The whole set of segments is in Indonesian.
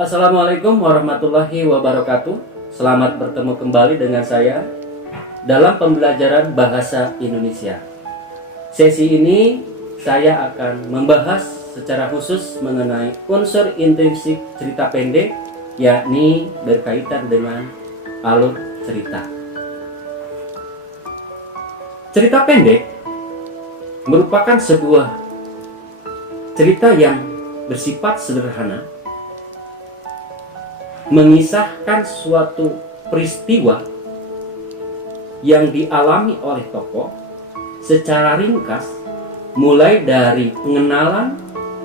Assalamualaikum warahmatullahi wabarakatuh. Selamat bertemu kembali dengan saya dalam pembelajaran bahasa Indonesia. Sesi ini saya akan membahas secara khusus mengenai unsur intrinsik cerita pendek, yakni berkaitan dengan alur cerita. Cerita pendek merupakan sebuah cerita yang bersifat sederhana, mengisahkan suatu peristiwa yang dialami oleh tokoh secara ringkas, mulai dari pengenalan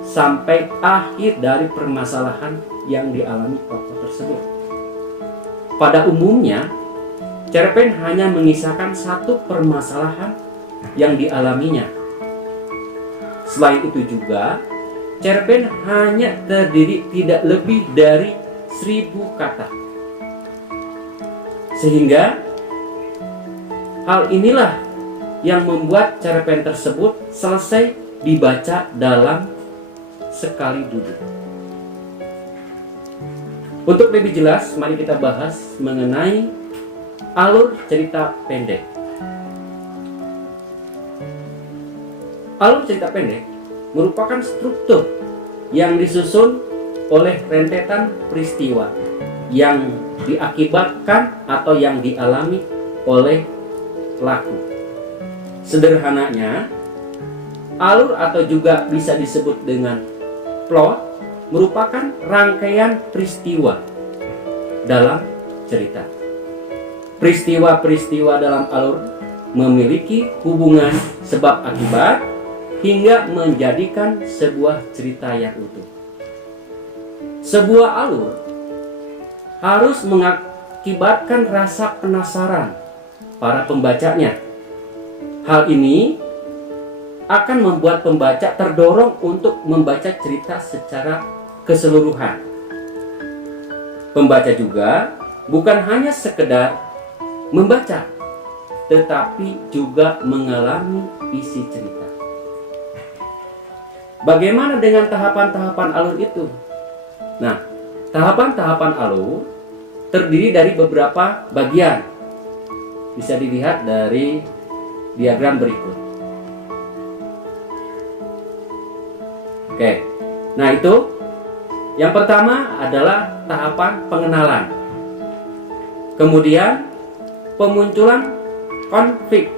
sampai akhir dari permasalahan yang dialami tokoh tersebut. Pada umumnya, cerpen hanya mengisahkan satu permasalahan yang dialaminya. Selain itu juga, cerpen hanya terdiri tidak lebih dari 1000 kata. Sehingga hal inilah yang membuat cerpen tersebut selesai dibaca dalam sekali duduk. Untuk lebih jelas, mari kita bahas mengenai alur cerita pendek. Alur cerita pendek merupakan struktur yang disusun oleh rentetan peristiwa yang diakibatkan atau yang dialami oleh pelaku. Sederhananya, alur atau juga bisa disebut dengan plot merupakan rangkaian peristiwa dalam cerita. Peristiwa-peristiwa dalam alur memiliki hubungan sebab akibat hingga menjadikan sebuah cerita yang utuh. Sebuah alur harus mengakibatkan rasa penasaran para pembacanya. Hal ini akan membuat pembaca terdorong untuk membaca cerita secara keseluruhan. Pembaca juga bukan hanya sekedar membaca, tetapi juga mengalami isi cerita. Bagaimana dengan tahapan-tahapan alur itu? Nah, tahapan-tahapan alur terdiri dari beberapa bagian. Bisa dilihat dari diagram berikut. Oke, nah itu yang pertama adalah tahapan pengenalan. Kemudian pemunculan konflik.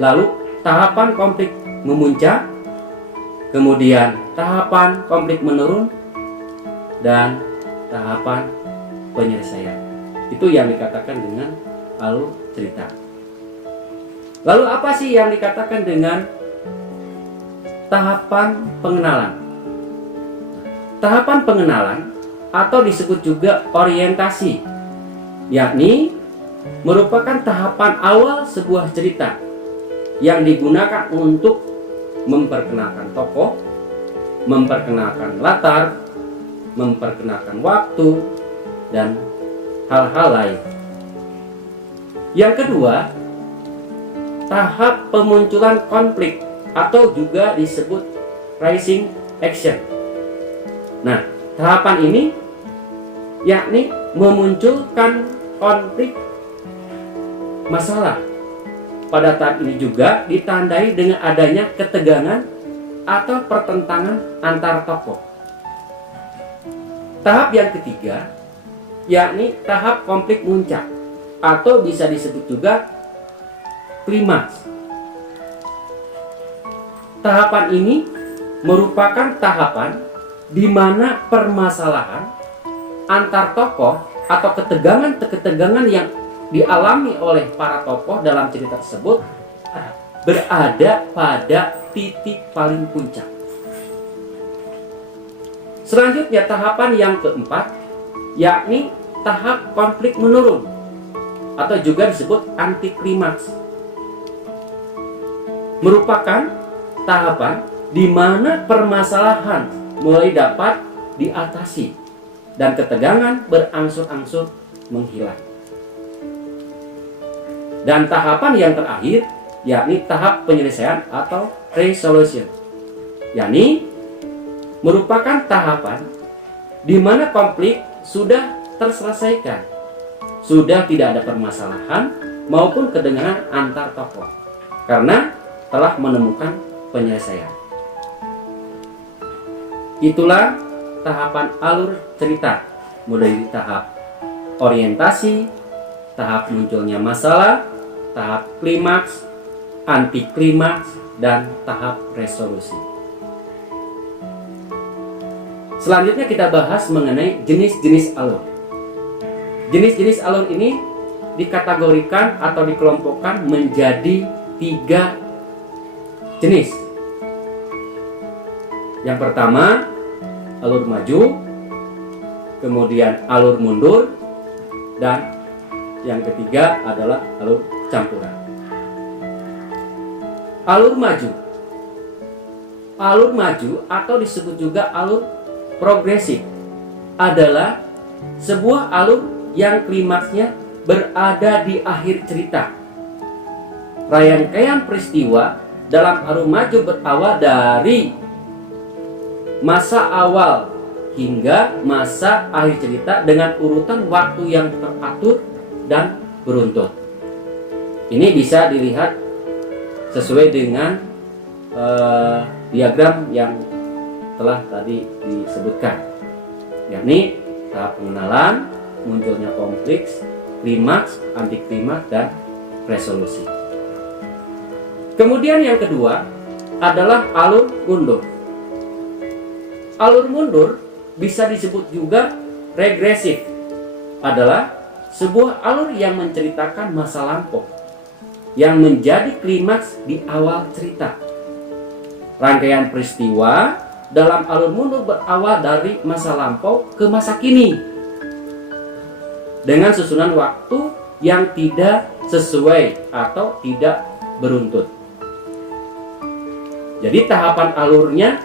Lalu tahapan konflik memuncak. Kemudian tahapan konflik menurun. Dan tahapan penyelesaian. Itu yang dikatakan dengan alur cerita. Lalu apa sih yang dikatakan dengan tahapan pengenalan? Tahapan pengenalan atau disebut juga orientasi, yakni merupakan tahapan awal sebuah cerita yang digunakan untuk memperkenalkan tokoh, memperkenalkan latar, memperkenalkan waktu, dan hal-hal lain. Yang kedua, tahap pemunculan konflik atau juga disebut rising action. Nah, tahapan ini yakni memunculkan konflik masalah. Pada tahap ini juga ditandai dengan adanya ketegangan atau pertentangan antar tokoh. Tahap yang ketiga, yakni tahap konflik muncak atau bisa disebut juga klimaks. Tahapan ini merupakan tahapan di mana permasalahan antar tokoh atau ketegangan yang dialami oleh para tokoh dalam cerita tersebut berada pada titik paling puncak. Selanjutnya tahapan yang keempat, yakni tahap konflik menurun atau juga disebut anti klimaks. Merupakan tahapan di mana permasalahan mulai dapat diatasi dan ketegangan berangsur-angsur menghilang. Dan tahapan yang terakhir, yakni tahap penyelesaian atau resolution, yakni merupakan tahapan di mana konflik sudah terselesaikan, sudah tidak ada permasalahan maupun kedengaran antar tokoh karena telah menemukan penyelesaian. Itulah tahapan alur cerita, mulai dari tahap orientasi, tahap munculnya masalah, tahap klimaks, anti klimaks, dan tahap resolusi. Selanjutnya kita bahas mengenai jenis-jenis alur. Jenis-jenis alur ini dikategorikan atau dikelompokkan menjadi 3 jenis. Yang pertama, alur maju, kemudian alur mundur, dan yang ketiga adalah alur campuran. Alur maju. Alur maju atau disebut juga alur progresif adalah sebuah alur yang klimaksnya berada di akhir cerita. Rangkaian peristiwa dalam alur maju berawal dari masa awal hingga masa akhir cerita dengan urutan waktu yang teratur dan beruntun. Ini bisa dilihat sesuai dengan diagram yang telah tadi disebutkan, yakni tahap pengenalan, munculnya konflik, klimaks, anti klimaks, dan resolusi. Kemudian yang kedua adalah alur mundur. Alur mundur bisa disebut juga regresif, adalah sebuah alur yang menceritakan masa lampau yang menjadi klimaks di awal cerita. Rangkaian peristiwa dalam alur mundur berawal dari masa lampau ke masa kini dengan susunan waktu yang tidak sesuai atau tidak beruntun. Jadi tahapan alurnya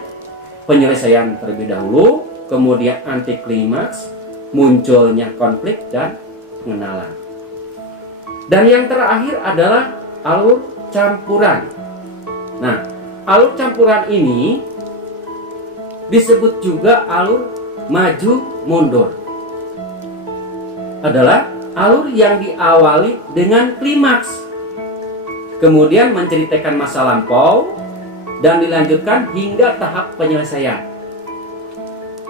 penyelesaian terlebih dahulu, kemudian anti klimaks, munculnya konflik, dan pengenalan. Dan yang terakhir adalah alur campuran. Nah, alur campuran ini disebut juga alur maju mundur. Adalah alur yang diawali dengan klimaks, kemudian menceritakan masa lampau, dan dilanjutkan hingga tahap penyelesaian.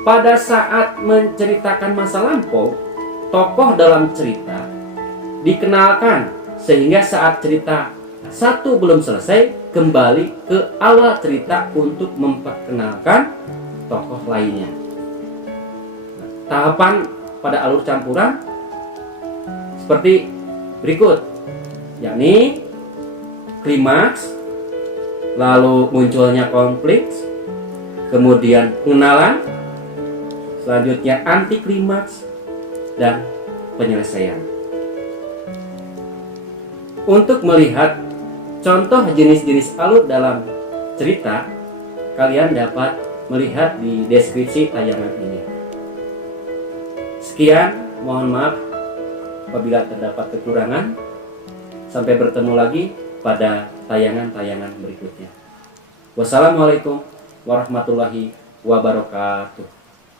Pada saat menceritakan masa lampau, tokoh dalam cerita dikenalkan sehingga saat cerita satu belum selesai, kembali ke awal cerita untuk memperkenalkan tokoh lainnya. Nah, tahapan pada alur campuran seperti berikut, yakni klimaks, lalu munculnya konflik, kemudian pengenalan, selanjutnya anti klimaks, dan penyelesaian. Untuk melihat contoh jenis-jenis alur dalam cerita, kalian dapat melihat di deskripsi tayangan ini. Sekian, mohon maaf apabila terdapat kekurangan. Sampai bertemu lagi pada tayangan-tayangan berikutnya. Wassalamualaikum warahmatullahi wabarakatuh.